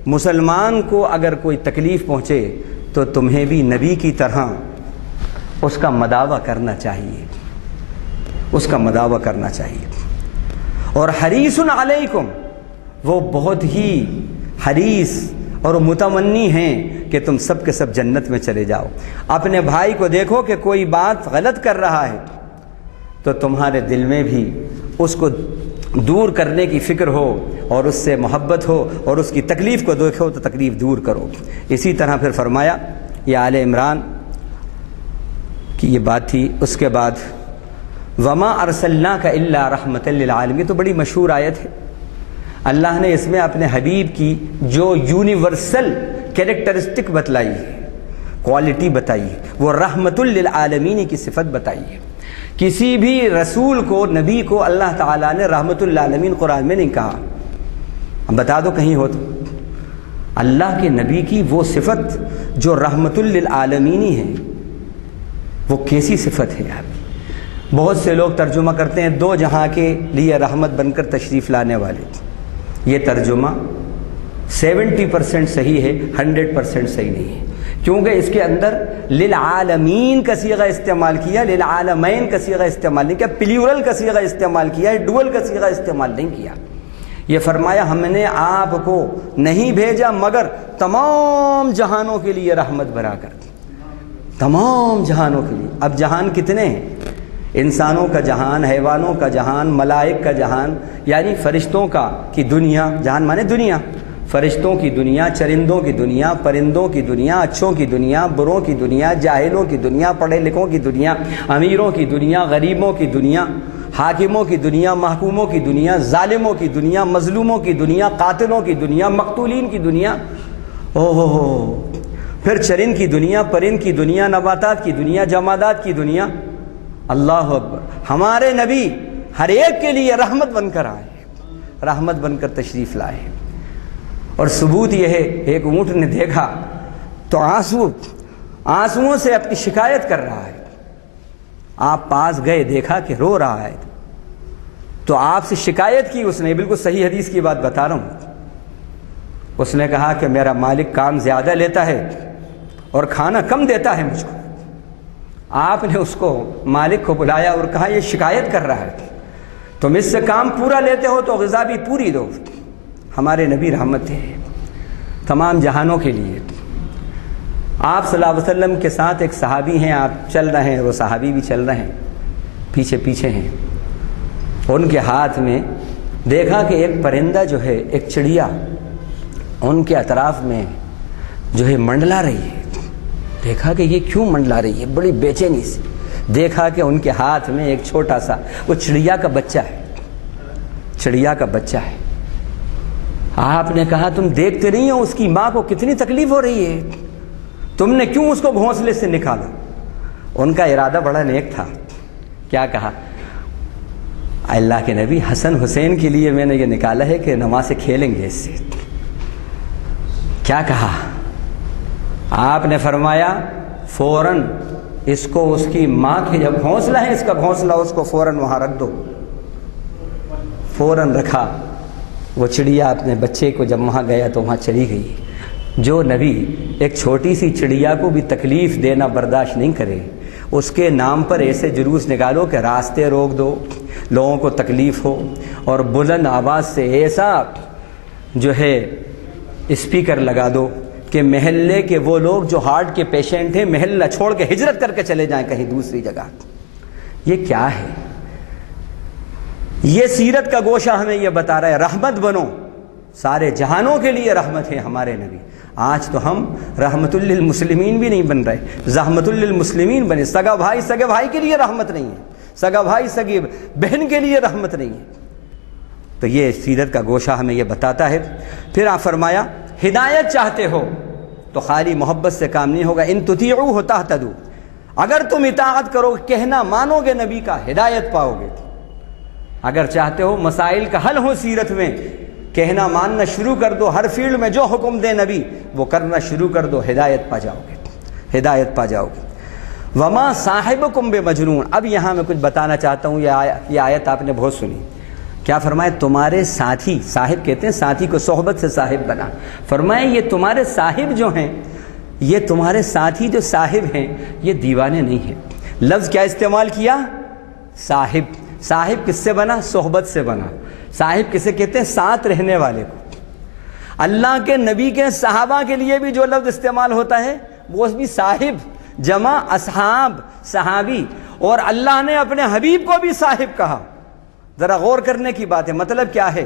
مسلمان کو اگر کوئی تکلیف پہنچے تو تمہیں بھی نبی کی طرح اس کا مداوع کرنا چاہیے، اس کا مداوع کرنا چاہیے۔ اور حریص علیکم، وہ بہت ہی حریص اور متمنی ہیں کہ تم سب کے سب جنت میں چلے جاؤ۔ اپنے بھائی کو دیکھو کہ کوئی بات غلط کر رہا ہے تو تمہارے دل میں بھی اس کو دور کرنے کی فکر ہو اور اس سے محبت ہو، اور اس کی تکلیف کو دیکھو تو تکلیف دور کرو۔ اسی طرح پھر فرمایا، یہ آل عمران کی یہ بات تھی۔ اس کے بعد وما ارسلناک الا رحمۃ للعالمین، تو بڑی مشہور آیت ہے۔ اللہ نے اس میں اپنے حبیب کی جو یونیورسل کیریکٹرسٹک بتلائی ہے، کوالٹی بتائی ہے، وہ رحمت للعالمین کی صفت بتائی ہے۔ کسی بھی رسول کو، نبی کو اللہ تعالیٰ نے رحمت للعالمین قرآن میں نہیں کہا۔ بتا دو کہیں ہو تو۔ اللہ کے نبی کی وہ صفت جو رحمت للعالمین ہے، وہ کیسی صفت ہے؟ بہت سے لوگ ترجمہ کرتے ہیں دو جہاں کے لیے رحمت بن کر تشریف لانے والے۔ یہ ترجمہ 70% صحیح ہے، 100% صحیح نہیں ہے، کیونکہ اس کے اندر للعالمین کا صیغہ استعمال کیا، للعالمین کا صیغہ استعمال نہیں کیا، پلیورل کا صیغہ استعمال کیا ہے، ڈوئل کا صیغہ استعمال نہیں کیا۔ یہ فرمایا ہم نے آپ کو نہیں بھیجا مگر تمام جہانوں کے لیے رحمت بنا کر۔ تمام جہانوں کے لیے. اب جہان کتنے ہیں؟ انسانوں کا جہان، حیوانوں کا جہان، ملائک کا جہان، یعنی فرشتوں کی دنیا. جہان مانے دنیا. فرشتوں کی دنیا، چرندوں کی دنیا، پرندوں کی دنیا، اچھوں کی دنیا، بروں کی دنیا، جاہلوں کی دنیا، پڑھے لکھوں کی دنیا، امیروں کی دنیا، غریبوں کی دنیا، حاکموں کی دنیا، محکوموں کی دنیا، ظالموں کی دنیا، مظلوموں کی دنیا، قاتلوں کی دنیا، مقتولین کی دنیا. پھر چرند کی دنیا، پرند کی دنیا، نباتات کی دنیا، جمادات کی دنیا. اللہ اکبر. ہمارے نبی ہر ایک کے لیے رحمت بن کر آئے، رحمت بن کر تشریف لائے. اور ثبوت یہ ہے، ایک اونٹ نے دیکھا تو آنسوؤں سے اپنی شکایت کر رہا ہے. آپ پاس گئے، دیکھا کہ رو رہا ہے تو آپ سے شکایت کی اس نے. بالکل صحیح حدیث کی بات بتا رہا ہوں. اس نے کہا کہ میرا مالک کام زیادہ لیتا ہے اور کھانا کم دیتا ہے مجھ کو. آپ نے اس کو، مالک کو بلایا اور کہا یہ شکایت کر رہا ہے، تم اس سے کام پورا لیتے ہو تو غذا بھی پوری دو. ہمارے نبی رحمت تھے تمام جہانوں کے لیے. آپ صلی اللہ علیہ وسلم کے ساتھ ایک صحابی ہیں، آپ چل رہے ہیں، وہ صحابی بھی چل رہے ہیں، پیچھے پیچھے ہیں. ان کے ہاتھ میں دیکھا کہ ایک پرندہ جو ہے، ایک چڑیا ان کے اطراف میں جو ہے منڈلا رہی ہے. دیکھا کہ یہ کیوں منڈلا رہی ہے، بڑی بے چینی سے. دیکھا کہ ان کے ہاتھ میں ایک چھوٹا سا وہ چڑیا کا بچہ ہے، چڑیا کا بچہ ہے. آپ نے کہا تم دیکھتے نہیں ہو اس کی ماں کو کتنی تکلیف ہو رہی ہے، تم نے کیوں اس کو گھونسلے سے نکالا؟ ان کا ارادہ بڑا نیک تھا. کیا کہا؟ اللہ کے نبی، حسن حسین کے لیے میں نے یہ نکالا ہے کہ نماز سے کھیلیں گے اس سے. کیا کہا؟ آپ نے فرمایا فوراً اس کو اس کی ماں کے جب گھونسلہ ہے، اس کا گھونسلہ اس کو فوراً وہاں رکھ دو. فوراً رکھا. وہ چڑیا اپنے بچے کو جب وہاں گیا تو وہاں چلی گئی. جو نبی ایک چھوٹی سی چڑیا کو بھی تکلیف دینا برداشت نہیں کرے، اس کے نام پر ایسے جلوس نکالو کہ راستے روک دو، لوگوں کو تکلیف ہو، اور بلند آواز سے ایسا جو ہے اسپیکر لگا دو کہ محلے کے وہ لوگ جو ہارٹ کے پیشنٹ ہیں محلہ چھوڑ کے ہجرت کر کے چلے جائیں کہیں دوسری جگہ. یہ کیا ہے؟ یہ سیرت کا گوشہ ہمیں یہ بتا رہا ہے رحمت بنو، سارے جہانوں کے لیے رحمت ہے ہمارے نبی. آج تو ہم رحمت للمسلمین بھی نہیں بن رہے، زحمت للمسلمین بنے. سگا بھائی سگے بھائی کے لیے رحمت نہیں ہے، سگا بھائی سگی بہن کے لیے رحمت نہیں ہے. تو یہ سیرت کا گوشہ ہمیں یہ بتاتا ہے. پھر آپ فرمایا ہدایت چاہتے ہو تو خالی محبت سے کام نہیں ہوگا. ان تطیعوہ تہتدوا، اگر تم اطاعت کرو، کہنا مانو گے نبی کا، ہدایت پاؤ گے. اگر چاہتے ہو مسائل کا حل ہو سیرت میں، کہنا ماننا شروع کر دو، ہر فیلڈ میں جو حکم دے نبی وہ کرنا شروع کر دو، ہدایت پا جاؤ گے، ہدایت پا جاؤ گے. وما صاحبکم بمجنون. اب یہاں میں کچھ بتانا چاہتا ہوں. یہ آیت آپ نے بہت سنی. کیا فرمائے؟ تمہارے ساتھی، صاحب کہتے ہیں ساتھی کو، صحبت سے صاحب بنا. فرمائے یہ تمہارے صاحب جو ہیں، یہ تمہارے ساتھی جو صاحب ہیں، یہ دیوانے نہیں ہیں. لفظ کیا استعمال کیا؟ صاحب. صاحب کس سے بنا؟ صحبت سے بنا. صاحب کسے کہتے ہیں؟ ساتھ رہنے والے کو. اللہ کے نبی کے صحابہ کے لیے بھی جو لفظ استعمال ہوتا ہے وہ بھی صاحب، جمع اصحاب، صحابی. اور اللہ نے اپنے حبیب کو بھی صاحب کہا. ذرا غور کرنے کی بات ہے. مطلب کیا ہے؟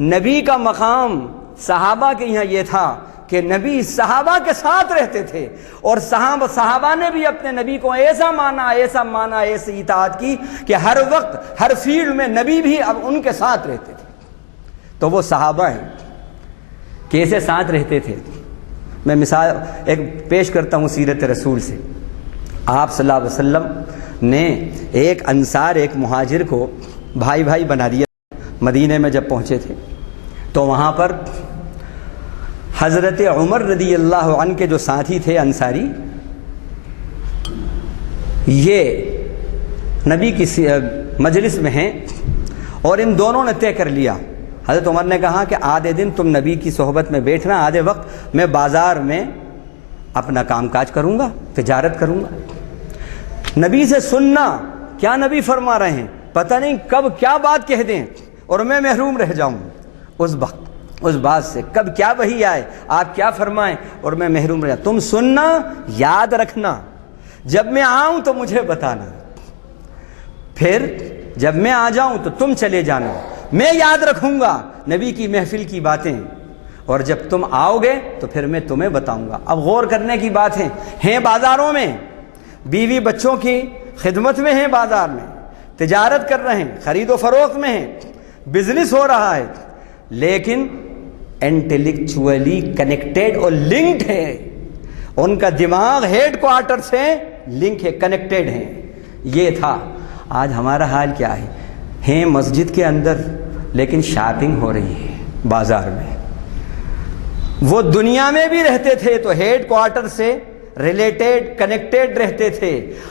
نبی کا مقام صحابہ کے یہاں یہ تھا کہ نبی صحابہ کے ساتھ رہتے تھے، اور صحابہ نے بھی اپنے نبی کو ایسا مانا، ایسی اطاعت کی کہ ہر وقت ہر فیلڈ میں نبی بھی اب ان کے ساتھ رہتے تھے. تو وہ صحابہ ہیں. کیسے ساتھ رہتے تھے؟ میں مثال ایک پیش کرتا ہوں سیرت رسول سے. آپ صلی اللہ علیہ وسلم نے ایک انصار، ایک مہاجر کو بھائی بھائی بنا دیا. مدینے میں جب پہنچے تھے تو وہاں پر حضرت عمر رضی اللہ عنہ کے جو ساتھی تھے انصاری، یہ نبی کی مجلس میں ہیں اور ان دونوں نے طے کر لیا. حضرت عمر نے کہا کہ آدھے دن تم نبی کی صحبت میں بیٹھنا، آدھے وقت میں بازار میں اپنا کام کاج کروں گا، تجارت کروں گا. نبی سے سننا کیا نبی فرما رہے ہیں، پتہ نہیں کب کیا بات کہہ دیں اور میں محروم رہ جاؤں اس بات سے. کب کیا وحی آئے، آپ کیا فرمائیں اور میں محروم رہ جاؤں. تم سننا، یاد رکھنا، جب میں آؤں تو مجھے بتانا، پھر جب میں آ جاؤں تو تم چلے جانا، میں یاد رکھوں گا نبی کی محفل کی باتیں، اور جب تم آؤ گے تو پھر میں تمہیں بتاؤں گا۔ اب غور کرنے کی بات ہیں بازاروں میں، بیوی بچوں کی خدمت میں ہیں، بازار میں تجارت کر رہے ہیں، خرید و فروخت میں ہیں، بزنس ہو رہا ہے، لیکن انٹلیکچولی کنیکٹڈ اور لنکڈ ہے، ان کا دماغ ہیڈ کوارٹر سے لنک ہے، کنیکٹڈ ہے۔ یہ تھا۔ آج ہمارا حال کیا ہے؟ ہیں مسجد کے اندر لیکن شاپنگ ہو رہی ہے بازار میں۔ وہ دنیا میں بھی رہتے تھے تو ہیڈ کوارٹر سے ریلیٹڈ کنیکٹڈ رہتے تھے،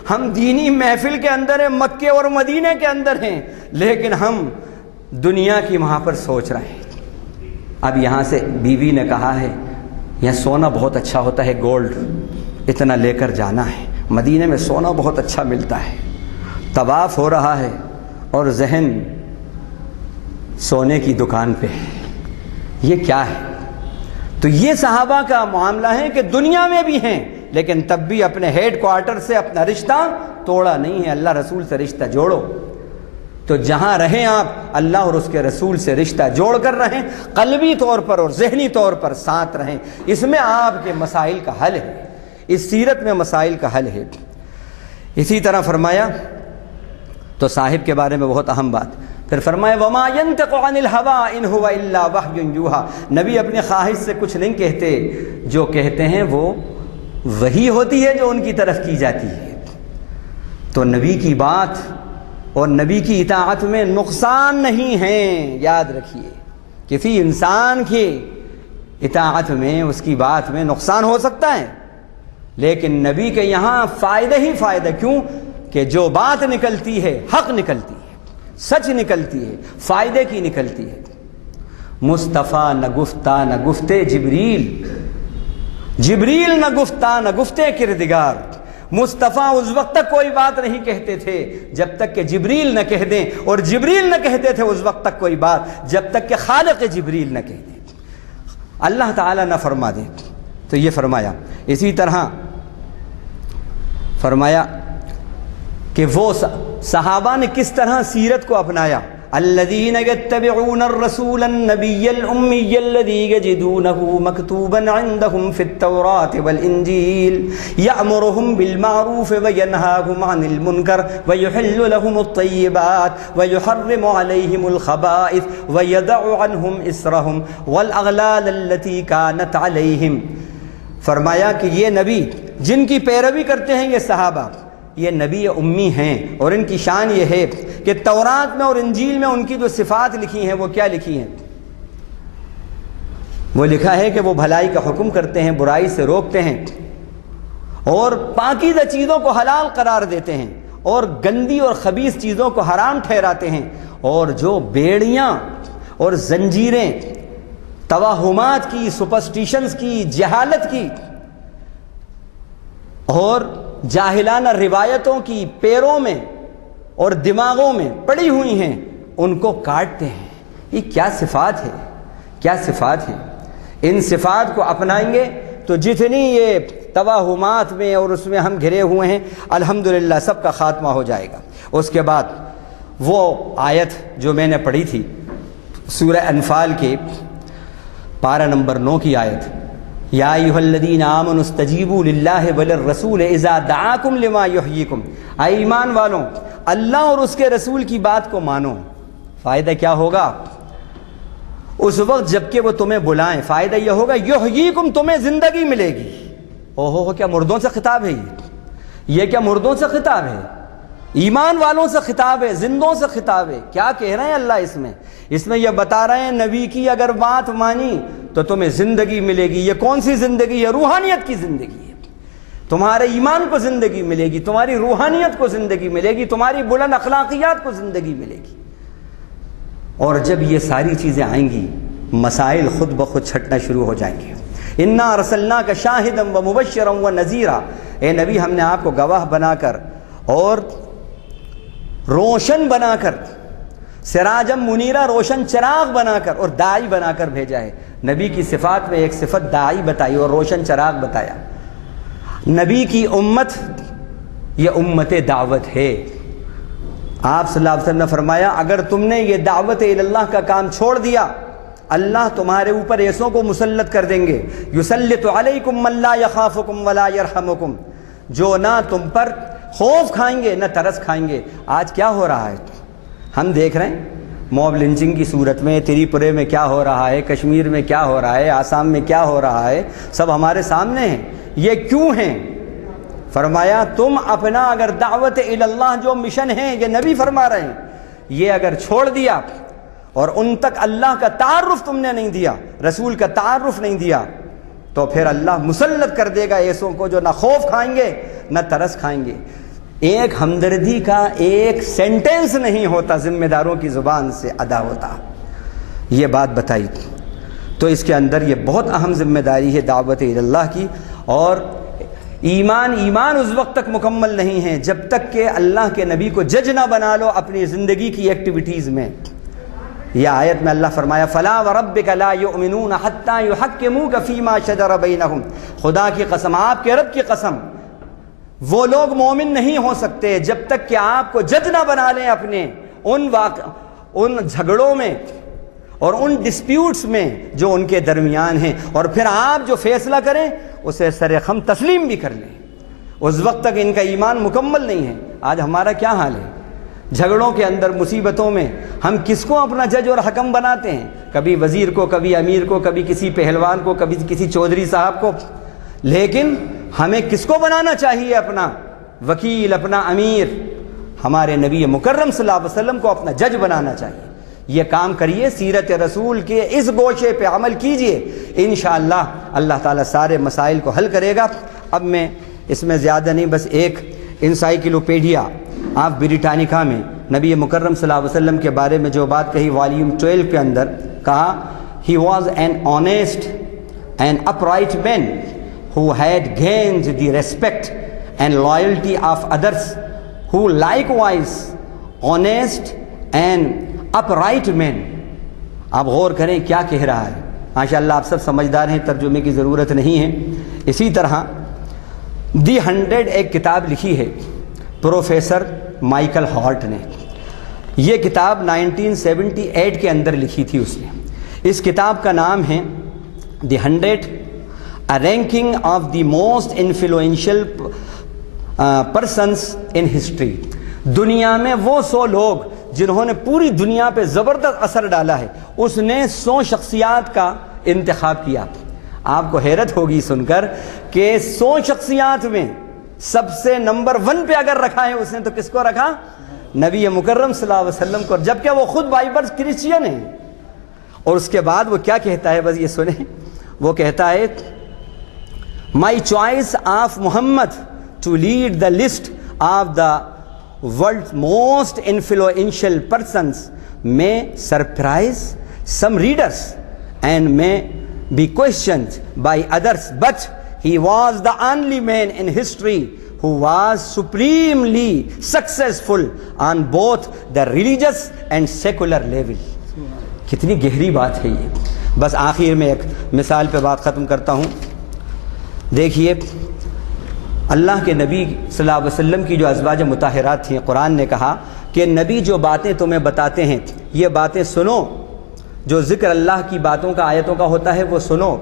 ہم دینی محفل کے اندر ہیں، مکے اور مدینے کے اندر ہیں، لیکن ہم دنیا کی وہاں پر سوچ رہے ہیں۔ اب یہاں سے بیوی نے کہا ہے یہاں سونا بہت اچھا ہوتا ہے، گولڈ اتنا لے کر جانا ہے، مدینے میں سونا بہت اچھا ملتا ہے۔ طواف ہو رہا ہے اور ذہن سونے کی دکان پہ ہے، یہ کیا ہے؟ تو یہ صحابہ کا معاملہ ہے کہ دنیا میں بھی ہیں لیکن تب بھی اپنے ہیڈ کوارٹر سے اپنا رشتہ توڑا نہیں ہے، اللہ رسول سے رشتہ جوڑو۔ تو جہاں رہیں آپ اللہ اور اس کے رسول سے رشتہ جوڑ کر رہیں، قلبی طور پر اور ذہنی طور پر ساتھ رہیں، اس میں آپ کے مسائل کا حل ہے، اس سیرت میں مسائل کا حل ہے۔ اسی طرح فرمایا تو صاحب کے بارے میں بہت اہم بات، پھر فرمایا وما ينطق عن الهوى ان هو الا وحي يوحى، نبی اپنی خواہش سے کچھ نہیں کہتے، جو کہتے ہیں وہ وحی ہوتی ہے جو ان کی طرف کی جاتی ہے۔ تو نبی کی بات اور نبی کی اطاعت میں نقصان نہیں ہے، یاد رکھیے، کسی انسان کی اطاعت میں اس کی بات میں نقصان ہو سکتا ہے، لیکن نبی کے یہاں فائدہ ہی فائدہ، کیوں کہ جو بات نکلتی ہے حق نکلتی ہے، سچ نکلتی ہے، فائدے کی نکلتی ہے۔ مصطفیٰ نہ گفتہ نہ گفتے جبریل، جبریل نہ گفتہ نہ گفتے کردگار، مصطفیٰ اس وقت تک کوئی بات نہیں کہتے تھے جب تک کہ جبریل نہ کہہ دیں، اور جبریل نہ کہتے تھے اس وقت تک کوئی بات جب تک کہ خالق جبریل نہ کہہ دیں، اللہ تعالیٰ نہ فرما دے۔ تو یہ فرمایا۔ اسی طرح فرمایا کہ وہ صحابہ نے کس طرح سیرت کو اپنایا، الذین یتبعون الرسول النبی الامی الذی یجدونہ مکتوبا عندہم فی التوراة والانجیل یأمرہم بالمعروف وینہاہم عن المنکر ویحل لہم الطیبات ویحرم علیہم الخبائث ویدع عنہم اسرہم والاغلال التي کانت علیہم۔ فرمایا کہ یہ نبی جن کی پیروی کرتے ہیں یہ صحابہ، یہ نبی امی ہیں، اور ان کی شان یہ ہے کہ تورات میں اور انجیل میں ان کی جو صفات لکھی ہیں وہ کیا لکھی ہیں؟ وہ لکھا ہے کہ وہ بھلائی کا حکم کرتے ہیں، برائی سے روکتے ہیں، اور پاکیزہ چیزوں کو حلال قرار دیتے ہیں، اور گندی اور خبیث چیزوں کو حرام ٹھہراتے ہیں، اور جو بیڑیاں اور زنجیریں توہمات کی، سپرسٹیشنز کی، جہالت کی اور جاہلانہ روایتوں کی پیروں میں اور دماغوں میں پڑی ہوئی ہیں ان کو کاٹتے ہیں۔ یہ کیا صفات ہے، کیا صفات ہیں؟ ان صفات کو اپنائیں گے تو جتنی یہ توہمات میں اور اس میں ہم گھرے ہوئے ہیں الحمدللہ سب کا خاتمہ ہو جائے گا۔ اس کے بعد وہ آیت جو میں نے پڑھی تھی سورہ انفال کے پارہ نمبر 9 کی آیت، یا ایھا الذین آمنوا استجیبوا للہ وللرسول اذا دعاکم لما یحییکم، اے ایمان والوں اللہ اور اس کے رسول کی بات کو مانو۔ فائدہ کیا ہوگا؟ اس وقت جب کہ وہ تمہیں بلائیں، فائدہ یہ ہوگا یحییکم، تمہیں زندگی ملے گی۔ اوہو، کیا مردوں سے خطاب ہے؟ یہ کیا مردوں سے خطاب ہے؟ ایمان والوں سے خطاب ہے، زندوں سے خطاب ہے۔ کیا کہہ رہے ہیں اللہ اس میں یہ بتا رہے ہیں نبی کی اگر بات مانی تو تمہیں زندگی ملے گی۔ یہ کون سی زندگی ہے؟ روحانیت کی زندگی ہے۔ تمہارے ایمان کو زندگی ملے گی، تمہاری روحانیت کو زندگی ملے گی، تمہاری بلند اخلاقیات کو زندگی ملے گی۔ اور جب یہ ساری چیزیں آئیں گی مسائل خود بخود چھٹنا شروع ہو جائیں گے۔ انا ارسلناک شاہدا ومبشرا ونذیرا، اے نبی ہم نے آپ کو گواہ بنا کر اور روشن بنا کر، سراجم منیرا، روشن چراغ بنا کر، اور داعی بنا کر بھیجا ہے۔ نبی کی صفات میں ایک صفت داعی بتائی اور روشن چراغ بتایا۔ نبی کی امت یہ امت دعوت ہے۔ آپ صلی اللہ علیہ وسلم نے فرمایا اگر تم نے یہ دعوت اللہ کا کام چھوڑ دیا اللہ تمہارے اوپر ایسوں کو مسلط کر دیں گے، یسلط علیکم من لا یخافکم ولا یرحمکم، جو نہ تم پر خوف کھائیں گے نہ ترس کھائیں گے۔ آج کیا ہو رہا ہے ہم دیکھ رہے ہیں، موب لنچنگ کی صورت میں تریپورے میں کیا ہو رہا ہے، کشمیر میں کیا ہو رہا ہے، آسام میں کیا ہو رہا ہے، سب ہمارے سامنے ہیں۔ یہ کیوں ہیں؟ فرمایا تم اپنا اگر دعوت اللہ جو مشن ہے، یہ نبی فرما رہے ہیں، یہ اگر چھوڑ دیا اور ان تک اللہ کا تعارف تم نے نہیں دیا، رسول کا تعارف نہیں دیا، تو پھر اللہ مسلط کر دے گا ایسوں کو جو نہ خوف کھائیں گے نہ ترس کھائیں گے۔ ایک ہمدردی کا ایک سینٹنس نہیں ہوتا ذمہ داروں کی زبان سے ادا ہوتا۔ یہ بات بتائی تو اس کے اندر یہ بہت اہم ذمہ داری ہے دعوت اللہ کی۔ اور ایمان اس وقت تک مکمل نہیں ہے جب تک کہ اللہ کے نبی کو جج نہ بنا لو اپنی زندگی کی ایکٹیویٹیز میں۔ یہ آیت میں اللہ فرمایا فَلَا وَرَبِّكَ لَا يُؤْمِنُونَ حَتَّى يُحَكِّمُوكَ فِي مَا شَجَرَ بَيْنَهُمْ، خدا کی قسم، آپ کے رب کی قسم، وہ لوگ مومن نہیں ہو سکتے جب تک کہ آپ کو جج نہ بنا لیں اپنے ان جھگڑوں میں اور ان ڈسپیوٹس میں جو ان کے درمیان ہیں، اور پھر آپ جو فیصلہ کریں اسے سرخم تسلیم بھی کر لیں۔ اس وقت تک ان کا ایمان مکمل نہیں ہے۔ آج ہمارا کیا حال ہے؟ جھگڑوں کے اندر، مصیبتوں میں ہم کس کو اپنا جج اور حکم بناتے ہیں؟ کبھی وزیر کو، کبھی امیر کو، کبھی کسی پہلوان کو، کبھی کسی چودھری صاحب کو۔ لیکن ہمیں کس کو بنانا چاہیے اپنا وکیل، اپنا امیر؟ ہمارے نبی مکرم صلی اللہ علیہ وسلم کو اپنا جج بنانا چاہیے۔ یہ کام کریے، سیرت رسول کے اس گوشے پہ عمل کیجئے، انشاءاللہ اللہ تعالیٰ سارے مسائل کو حل کرے گا۔ اب میں اس میں زیادہ نہیں، بس ایک انسائیکلوپیڈیا آف بریٹانیکا میں نبی مکرم صلی اللہ علیہ وسلم کے بارے میں جو بات کہی، والیوم 12 کے اندر کہا he was an honest and upright man who had gained the respect and loyalty of others, who likewise honest and upright men۔ آپ غور کریں کیا کہہ رہا ہے۔ ماشاءاللہ آپ سب سمجھدار ہیں، ترجمے کی ضرورت نہیں ہے۔ اسی طرح دی 100 ایک کتاب لکھی ہے پروفیسر مائیکل ہارٹ نے۔ یہ کتاب 1978 کے اندر لکھی تھی اس نے۔ اس کتاب کا نام ہے دی 100 A ranking of the most influential persons in history۔ دنیا میں وہ 100 لوگ جنہوں نے پوری دنیا پہ زبردست اثر ڈالا ہے، اس نے 100 شخصیات کا انتخاب کیا۔ آپ کو حیرت ہوگی سن کر کہ 100 شخصیات میں سب سے نمبر 1 پہ اگر رکھا ہے اس نے تو کس کو رکھا؟ نبی مکرم صلی اللہ علیہ وسلم کو، جبکہ وہ خود بائی برتھ کرسچین ہیں۔ اور اس کے بعد وہ کیا کہتا ہے، بس یہ سنیں۔ وہ کہتا ہے My choice of Muhammad to lead the list of the world's most influential persons may surprise some readers and may be questioned by others, but he was the only man in history who was supremely successful on both the religious and secular level۔ کتنی گہری بات ہے یہ۔ بس آخر میں ایک مثال پہ بات ختم کرتا ہوں۔ دیکھیے اللہ کے نبی صلی اللہ علیہ وسلم کی جو ازواج مطہرات تھیں، قرآن نے کہا کہ نبی جو باتیں تمہیں بتاتے ہیں یہ باتیں سنو، جو ذکر اللہ کی باتوں کا، آیتوں کا ہوتا ہے وہ سنو۔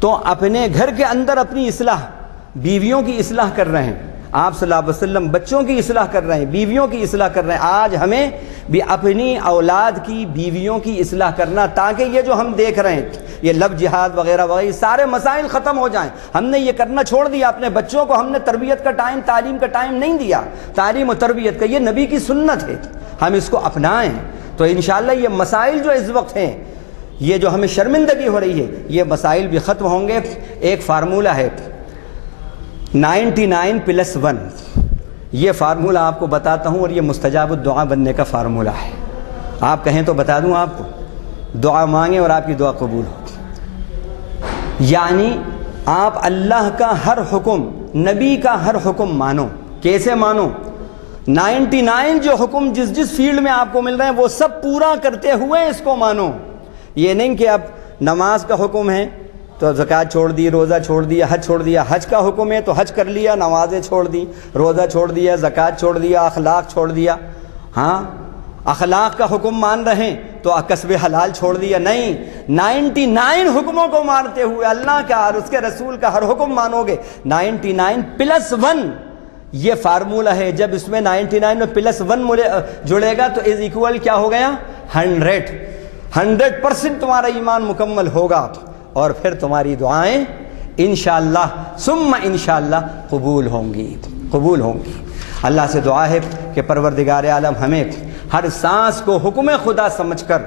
تو اپنے گھر کے اندر اپنی اصلاح، بیویوں کی اصلاح کر رہے ہیں آپ صلی اللہ علیہ وسلم، بچوں کی اصلاح کر رہے ہیں، بیویوں کی اصلاح کر رہے ہیں۔ آج ہمیں بھی اپنی اولاد کی، بیویوں کی اصلاح کرنا، تاکہ یہ جو ہم دیکھ رہے ہیں یہ لو جہاد وغیرہ وغیرہ سارے مسائل ختم ہو جائیں۔ ہم نے یہ کرنا چھوڑ دیا، اپنے بچوں کو ہم نے تربیت کا ٹائم، تعلیم کا ٹائم نہیں دیا۔ تعلیم و تربیت کا یہ نبی کی سنت ہے، ہم اس کو اپنائیں تو انشاءاللہ یہ مسائل جو اس وقت ہیں، یہ جو ہمیں شرمندگی ہو رہی ہے، یہ مسائل بھی ختم ہوں گے۔ ایک فارمولہ ہے 99+1، یہ فارمولہ آپ کو بتاتا ہوں، اور یہ مستجاب الدعا بننے کا فارمولہ ہے۔ آپ کہیں تو بتا دوں آپ کو، دعا مانگیں اور آپ کی دعا قبول ہو۔ یعنی آپ اللہ کا ہر حکم، نبی کا ہر حکم مانو۔ کیسے مانو؟ 99 جو حکم جس فیلڈ میں آپ کو مل رہے ہیں وہ سب پورا کرتے ہوئے اس کو مانو۔ یہ نہیں کہ اب نماز کا حکم ہے تو زکوٰۃ چھوڑ دی، روزہ چھوڑ دیا، حج چھوڑ دیا۔ حج کا حکم ہے تو حج کر لیا، نمازیں چھوڑ دی، روزہ چھوڑ دیا، زکوٰۃ چھوڑ دیا، اخلاق چھوڑ دیا۔ ہاں اخلاق کا حکم مان رہے ہیں تو کسب حلال چھوڑ دیا؟ نہیں، 99 حکموں کو مانتے ہوئے اللہ کا اور اس کے رسول کا ہر حکم مانو گے۔ 99 پلس 1 یہ فارمولہ ہے، جب اس میں 99 میں پلس 1 جڑے گا تو از ایکول کیا ہو گیا؟ 100% تمہارا ایمان مکمل ہوگا، اور پھر تمہاری دعائیں انشاءاللہ ثم انشاءاللہ قبول ہوں گی، قبول ہوں گی۔ اللہ سے دعا ہے کہ پروردگار عالم ہمیں ہر سانس کو حکم خدا سمجھ کر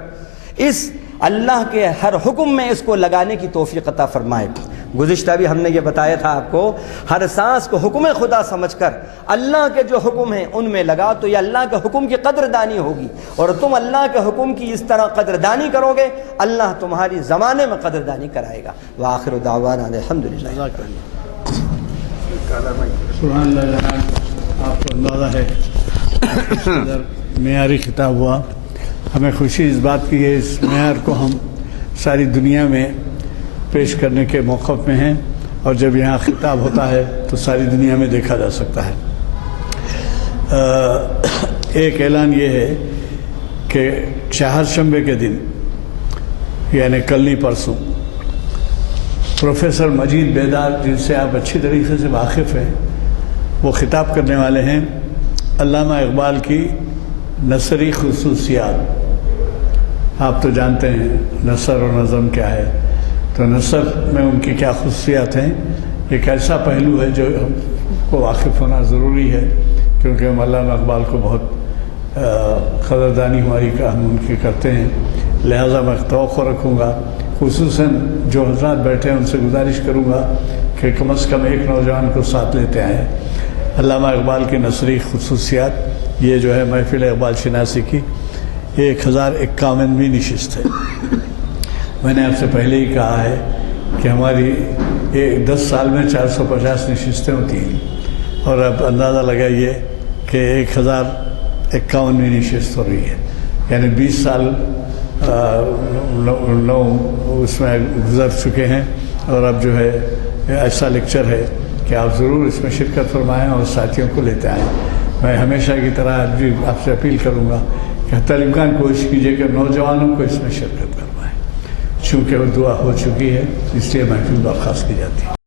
اس اللہ کے ہر حکم میں اس کو لگانے کی توفیق عطا فرمائے۔ گزشتہ بھی ہم نے یہ بتایا تھا آپ کو، ہر سانس کو حکم خدا سمجھ کر اللہ کے جو حکم ہیں ان میں لگاؤ تو یہ اللہ کے حکم کی قدردانی ہوگی، اور تم اللہ کے حکم کی اس طرح قدردانی کرو گے اللہ تمہاری زمانے میں قدردانی کرائے گا۔ وآخر دعوانا الحمدللہ۔ سبحان اللہ جناب، آپ کو اندازہ ہے معیاری خطاب ہوا، ہمیں خوشی اس بات کی ہے اس معیار کو ہم ساری دنیا میں پیش کرنے کے موقف میں ہیں، اور جب یہاں خطاب ہوتا ہے تو ساری دنیا میں دیکھا جا سکتا ہے۔ ایک اعلان یہ ہے کہ چہارشنبے کے دن یعنی کل نہیں پرسوں پروفیسر مجید بیدار، جن سے آپ اچھی طریقے سے واقف ہیں، وہ خطاب کرنے والے ہیں علامہ اقبال کی نثری خصوصیات۔ آپ تو جانتے ہیں نثر و نظم کیا ہے، تو نثر میں ان کی کیا خصوصیات ہیں، ایک ایسا پہلو ہے جو ہم کو واقف ہونا ضروری ہے، کیونکہ ہم علامہ اقبال کو بہت قدردانی ہماری کا ہم ان کی کرتے ہیں، لہٰذا میں توقع رکھوں گا، خصوصاً جو حضرات بیٹھے ہیں ان سے گزارش کروں گا کہ کم از کم ایک نوجوان کو ساتھ لیتے آئیں۔ علامہ اقبال کی نثری خصوصیات، یہ جو ہے محفل اقبال شناسی کی 1051ویں نشست ہے۔ میں نے آپ سے پہلے ہی کہا ہے کہ ہماری 10 سال میں 450 نشستیں ہوتی ہیں، اور اب اندازہ لگائیے کہ 1051ویں نشست ہو رہی ہے، یعنی 20 سال اس میں گزر چکے ہیں، اور اب جو ہے ایسا لیکچر ہے کہ آپ ضرور اس میں شرکت فرمائیں اور ساتھیوں کو لیتے آئیں۔ میں ہمیشہ کی طرح بھی آپ سے اپیل کروں گا کہ حتی الامکان کوشش کیجیے کہ نوجوانوں کو اس میں شرکت کروائیں، چونکہ وہ دعا ہو چکی ہے اس لیے محفل برخاست کی جاتی ہے۔